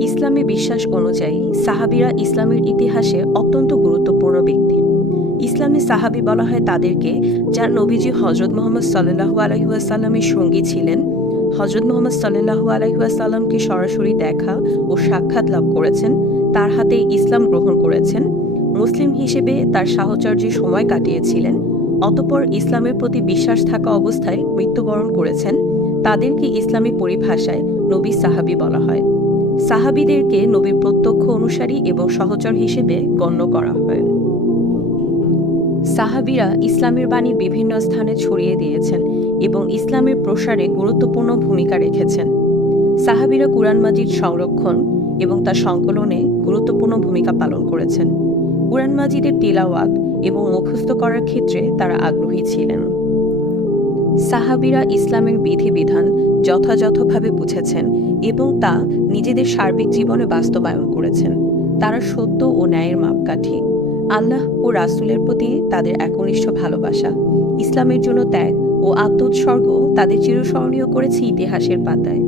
ইসলামী বিশ্বাস অনুযায়ী সাহাবীরা ইসলামের ইতিহাসে অত্যন্ত গুরুত্বপূর্ণ ব্যক্তি। ইসলামী সাহাবী বলা হয় তাদেরকে, যার নবীজি হজরত মুহাম্মদ সাল্লাল্লাহু আলাইহি ওয়াসাল্লামের সঙ্গী ছিলেন, হজরত মুহাম্মদ সাল্লাল্লাহু আলাইহি ওয়াসাল্লামকে সরাসরি দেখা ও সাক্ষাৎ লাভ করেছেন, তার হাতে ইসলাম গ্রহণ করেছেন, মুসলিম হিসেবে তার সাহচর্যে সময় কাটিয়েছিলেন, অতঃপর ইসলামের প্রতি বিশ্বাস থাকা অবস্থায় মৃত্যুবরণ করেছেন, তাদেরকে ইসলামী পরিভাষায় নবী সাহাবী বলা হয়। সাহাবীদেরকে নবীর প্রত্যক্ষ অনুসারী এবং সহচর হিসেবে গণ্য করা হয়। সাহাবীরা ইসলামের বাণী বিভিন্ন স্থানে ছড়িয়ে দিয়েছেন এবং ইসলামের প্রসারে গুরুত্বপূর্ণ ভূমিকা রেখেছেন। সাহাবীরা কুরআন মাজিদ সংরক্ষণ এবং তা সংকলনে গুরুত্বপূর্ণ ভূমিকা পালন করেছেন। কুরআন মাজিদের তিলাওয়াত এবং মুখস্থ করার ক্ষেত্রে তারা আগ্রহী ছিলেন। সাহাবীরা ইসলামের বিধিবিধান যথাযথভাবে বুঝেছেন এবং তা নিজেদের সার্বিক জীবনে বাস্তবায়ন করেছেন। তারা সত্য ও ন্যায়ের মাপকাঠি। আল্লাহ ও রাসূলের প্রতি তাদের একনিষ্ঠ ভালোবাসা, ইসলামের জন্য ত্যাগ ও আত্মোৎসর্গ তাদের চিরস্মরণীয় করেছে ইতিহাসের পাতায়।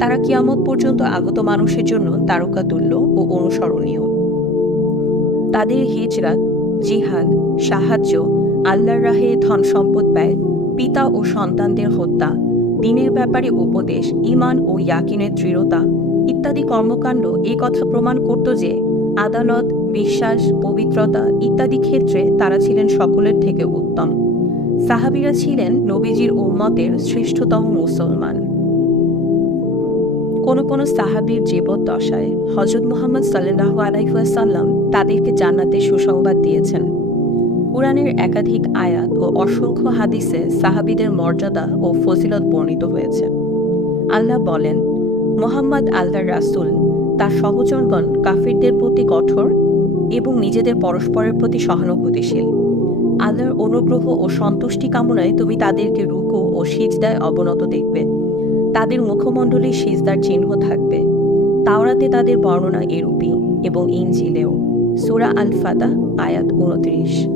তারা কিয়ামত পর্যন্ত আগত মানুষের জন্য তারকাতুল্য ও অনুসরণীয়। তাদের হিজরাত, জিহাদ, সাহায্য, আল্লাহর রাহে ধন সম্পদ ব্যয়, পিতা ও সন্তানদের হত্যা, দ্বীনের ব্যাপারে উপদেশ, ঈমান ও ইয়াকিনের দৃঢ়তা ইত্যাদি কর্মকাণ্ড এই কথা প্রমাণ করত যে আদালত, বিশ্বাস, পবিত্রতা ইত্যাদি ক্ষেত্রে তারা ছিলেন সকলের থেকে উত্তম। সাহাবীরা ছিলেন নবীজির উম্মতের শ্রেষ্ঠতম মুসলমান। কোন কোন সাহাবীর জীবদ্দশায় হযরত মুহাম্মদ সাল্লাল্লাহু আলাইহি ওয়াসাল্লাম তাদেরকে জান্নাতের সুসংবাদ দিয়েছেন। কুরআনের একাধিক আয়াত ও অসংখ্য হাদিসে সাহাবীদের মর্যাদা ও ফজিলত বর্ণিত হয়েছে। আল্লাহ বলেন, মুহাম্মদ আল্লাহর রাসূল, তার সহচরগণ কাফিরদের প্রতি কঠোর এবং নিজেদের পরস্পরের প্রতি সহানুভূতিশীল। আল্লাহর অনুগ্রহ ও সন্তুষ্টি কামনায় তুমি তাদেরকে রুকু ও সিজদায় অবনত দেখবে। তাদের মুখমণ্ডলে সিজদার চিহ্ন থাকবে। তাওরাতে তাদের বর্ণনা এরূপই এবং ইনজিলেও। সূরা আল ফাতহ আয়াত 29।